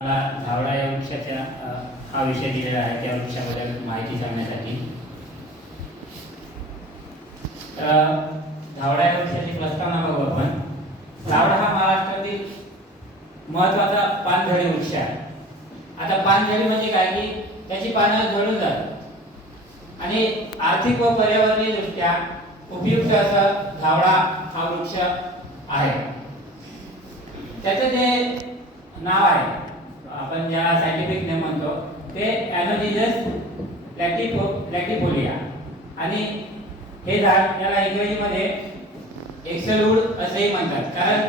मला धावडा या वृक्षाच्या हा विषय दिलेला आहे त्या वृक्षाबद्दल माहिती सांगण्यासाठी. तर धावडा या वृक्षाची प्रस्तावना बघू आपण. धावडा हा महाराष्ट्रातील महत्त्वाचा पानझडी वृक्ष आहे. आता पानझडी म्हणजे काय की त्याची पानं झडून जातात आणि आर्थिक व पर्यावरणीय दृष्ट्या उपयुक्त असं धावडा हा वृक्ष आहे. त्याचं जे नाव आहे आपण ज्याला सायंटिफिक नेम म्हणतो ते ॲनोजिनस लॅटिफोलिया आणि हे झाड याला इंग्रजीमध्ये एक्सलवूड असेही म्हणतात. कारण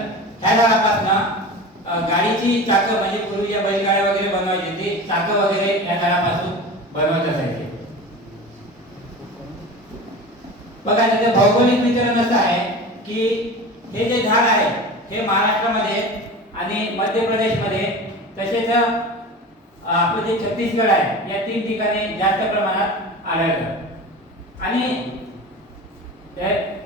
ह्या झाडापासून गाडीची चाकं म्हणजे पूर्वी ज्या बैलगाड्या वगैरे बनवायचे ते चाकं वगैरे या झाडापासून बनवत असायचे. बघा त्याचं भौगोलिक वितरण असं आहे की हे जे झाड आहे हे महाराष्ट्रामध्ये आणि मध्य प्रदेशमध्ये तसेच आपलं जे छत्तीसगड आहे या 3 ठिकाणी जास्त प्रमाणात आढळतं आणि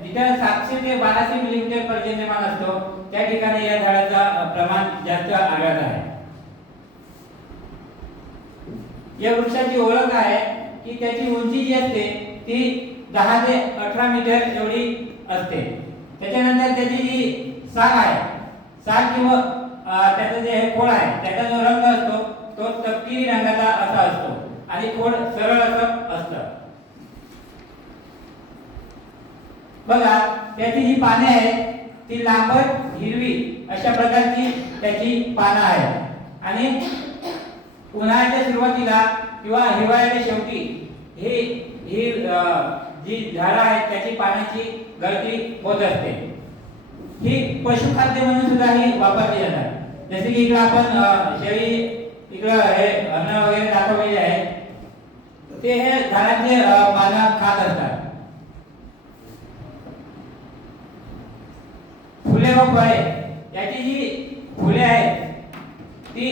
जिथे 700 ते 1200 मिलीमीटर पर्जन्यमान असतो त्या ठिकाणी या झाडाचं प्रमाण जास्त आढळत आहे. या वृक्षाची ओळख आहे की त्याची उंची जी असते ती 10 ते 18 मीटर एवढी असते. त्याच्यानंतर त्याची जी साग आहे साग किंवा त्याचं जे खोड आहे त्याचा जो रंग असतो तो तपकिरी रंगाचा असा असतो आणि खोड सरळ असं असतं. बघा त्याची जी पाने आहेत ती लांबट हिरवी अशा प्रकारची त्याची पानं आहेत आणि उन्हाळ्याच्या सुरुवातीला किंवा हिवाळ्याच्या शेवटी ही जी झाडं आहेत त्याची पानाची गळती होत असते. ही पशुखाद्य म्हणून सुद्धा ही वापरली जातात. जसे की इकडे आपण शेळी इकडे हे अन्न वगैरे दाखवलेले आहे ते हे झाडाचे पानं खात असतात. फुले व फळे याची जी फुले आहेत ती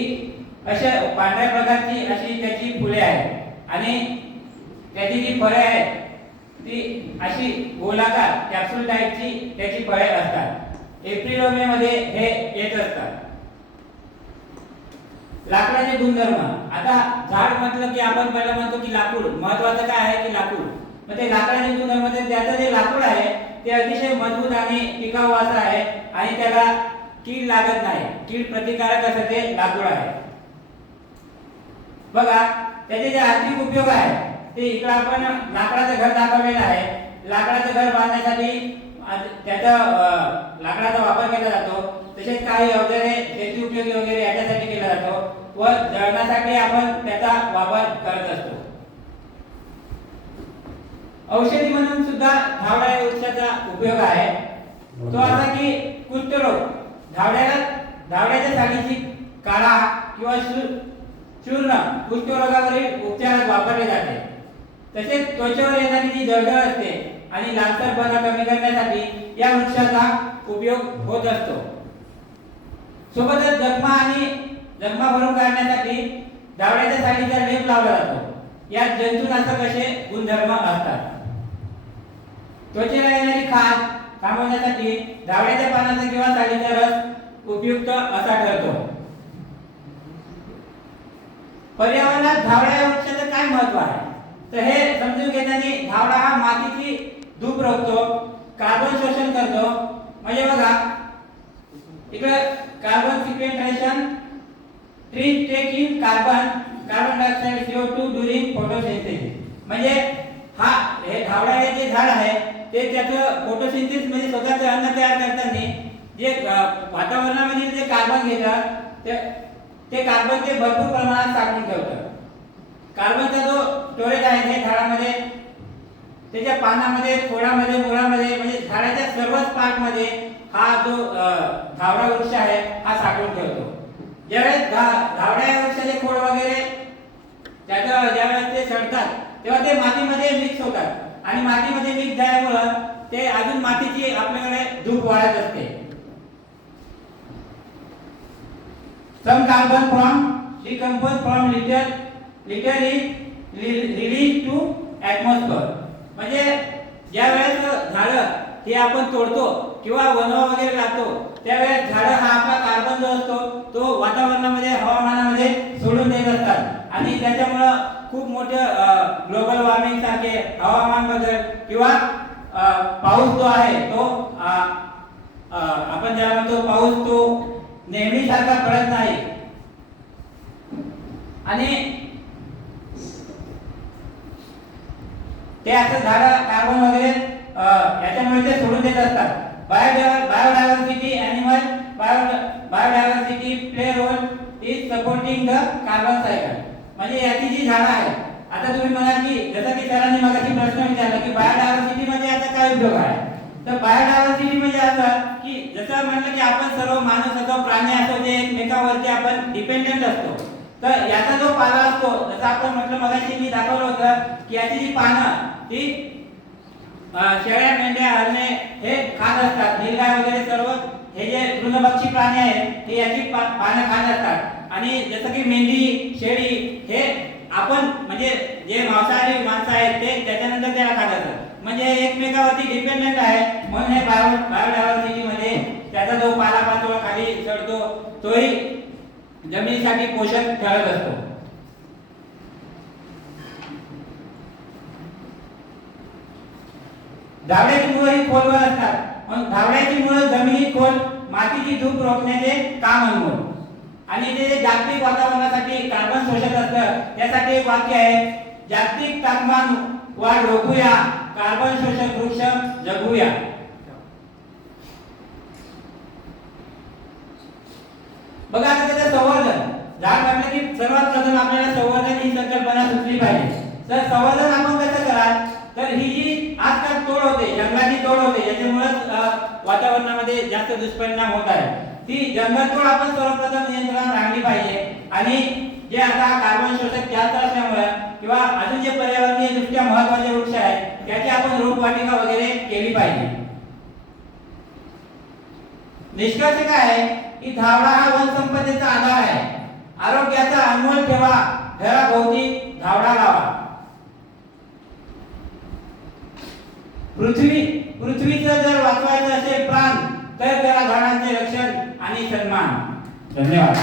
अशा पांढऱ्या प्रकारची अशी त्याची फुले आहेत आणि त्याची जी फळे आहेत ती अशी गोलाकार कॅप्सूल टाईपची त्याची फळे असतात. एप्रिल व मे मध्ये हे येत असतात. लाकडाचे गुणधर्म. आता झाड म्हटलं की आपण पहिला म्हणतो की लाकूड महत्त्वाचं काय आहे की लाकूड. मग ते लाकडाचे गुणधर्म त्याचं जे लाकूड आहे ते अतिशय मजबूत आणि टिकाऊ असं आहे आणि त्याला कीड लागत नाही. कीड प्रतिकारक असं ते लाकूड आहे. बघा त्याचे जे आर्थिक उपयोग आहे ते इकडे आपण लाकडाचं घर दाखवलेलं आहे. लाकडाचं घर बांधण्यासाठी त्याचा लाकडाचा वापर केला जातो. तसेच काही अवजारे शेती उपयोगी वगैरे याच्यासाठी केला जातो व जळणासाठी आपण त्याचा वापर करत असतो. औषधी म्हणून सुद्धा धावडा या वृक्षाचा उपयोग आहे. तो असा की कुष्ठरोग धावड्याच्या सालीची काढा किंवा चूर्ण कुष्ठरोगावरील उपचारात वापरले जाते. तसेच त्वचेवर येणारी जी जळजळ असते आणि लालसरपणा कमी करण्यासाठी या वृक्षाचा उपयोग होत असतो. सोबतच जखमा भरून काढण्यासाठी धावड्याच्या सालीचा लेप लावला जातो. यात जंतुनाशक असे गुणधर्म असतात. त्वचेला येणारी खाज थांबवण्यासाठी धावड्याच्या पानाचा किंवा सालीचा रस उपयुक्त असा ठरतो. पर्यावरणात धावड्या वृक्षाचं काय महत्त्व आहे तर हे समजून घेताना धावडा हा मातीची धूप रोखतो, कार्बन शोषण करतो. म्हणजे बघा इकडे carbon sequestration trees take in carbon dioxide CO2 during photosynthesis. म्हणजे हे धावडा हे जे झाड आहे ते त्याचं फोटोसिंथेसिस म्हणजे स्वतःचं अन्न तयार करताना जे वातावरणामधील जे कार्बन घेतात ते कार्बन ते भरपूर प्रमाणात साठवून ठेवतं. कार्बनचा जो स्टोरेज आहे हे झाडामध्ये त्याच्या पानामध्ये खोडामध्ये मुळामध्ये म्हणजे झाडाच्या सर्वच पार्टमध्ये हा जो धावडा वृक्ष आहे हा साठवून ठेवतो. ज्यावेळेस धावड्या वृक्षाचे खोड वगैरे ज्यावेळेस ते सडतात तेव्हा ते मातीमध्ये मिक्स होतात आणि मातीमध्ये मिक्स झाल्यामुळं ते अजून मातीची आपल्याकडे धूप वाढत असते. Some carbon from decomposed from litter is released to atmosphere. म्हणजे ज्या वेळेस झाडं हे आपण तोडतो किंवा वनवा वगैरे लावतो त्यावेळेस झाडं हा आपला कार्बन जो असतो तो वातावरणामध्ये हवामानामध्ये सोडून देत असतात आणि त्याच्यामुळं खूप मोठे ग्लोबल वॉर्मिंग सारखे हवामान बदल किंवा पाऊस जो आहे तो आपण ज्याला म्हणतो पाऊस तो नेहमी सारखा पडत नाही आणि ते असं झाडं कार्बन वगैरे याच्यामुळे ते सोडून देत असतात. Biodiversity animal biodiversity play role is supporting the carbon cycle. म्हणजे याची जी झाडं आहेत, आता तुम्ही म्हणाल की जसं की सरांनी मगाशी प्रश्न विचारला की बायोडायव्हर्सिटी म्हणजे आता काय उपयोग आहे, तर बायोडायव्हर्सिटी म्हणजे असं की जसं म्हणलं की आपण सर्व माणूस असो प्राणी असो जे एकमेकांवरती आपण डिपेंडेंट असतो, तर याचा जो पाला असतो जसं आपण म्हटलं मगाशी मी दाखवलं होतं की याची जी पानं ती शेळ्या मेंढ्या हरणे हे खात असतात, नीलगाय वगैरे सर्व हे जे तृणभक्षी प्राणी आहेत ते याची पानं खात असतात आणि जसं की मेंढी शेळी हे आपण म्हणजे जे मांसाहारी माणसं आहेत ते त्याच्यानंतर त्याला खात असतात, म्हणजे एकमेकावरती डिपेंडेंट आहे. म्हणून हे बायोडायव्हर्सिटी मध्ये त्याचा जो पालापाचोळा खाली चढतो तोही जमिनीसाठी पोषक ठरत असतो. धावड्याची मुळं ही खोलवर असतात, पण धावड्याची मुळं जमिनीत खोल मातीची धूप रोखण्याचे काम अनुभव आणि ते जागतिक वातावरणासाठी कार्बन शोषक असतं. त्यासाठी एक वाक्य आहे, जागतिक तापमान वाढ रोखूया, कार्बन शोषक वृक्ष जगवूया. बघा आता त्याचं संवर्धन, झाड म्हटलं की सर्वात प्रथम आपल्याला संवर्धन ही संकल्पना सुचली पाहिजे. तर संवर्धन आपण कसं कराल, तर ही जी आजकाल तोड होते, जंगलाची तोड होते, याच्यामुळे वातावरणामध्ये जास्त दुष्परिणाम होत आहे, ती जंगलतोड आपण सर्वप्रथम नियंत्रणात आणली पाहिजे आणि जे आता कार्बन शोषक जास्त असल्यामुळे किंवा अजून जे पर्यावरणीय दृष्ट्या महत्त्वाचे वृक्ष आहेत त्याची आपण रोपवाटिका वगैरे केली पाहिजे. निष्कर्ष काय आहे की धावडा हा वनसंपदेचा आधार आहे. आरोग्याचा अनमोल ठेवा, घराभोवती धावडा लावा. पृथ्वीचं जर वाचवायचं असेल प्राण तर करा झाडांचे रक्षण आणि सन्मान. धन्यवाद.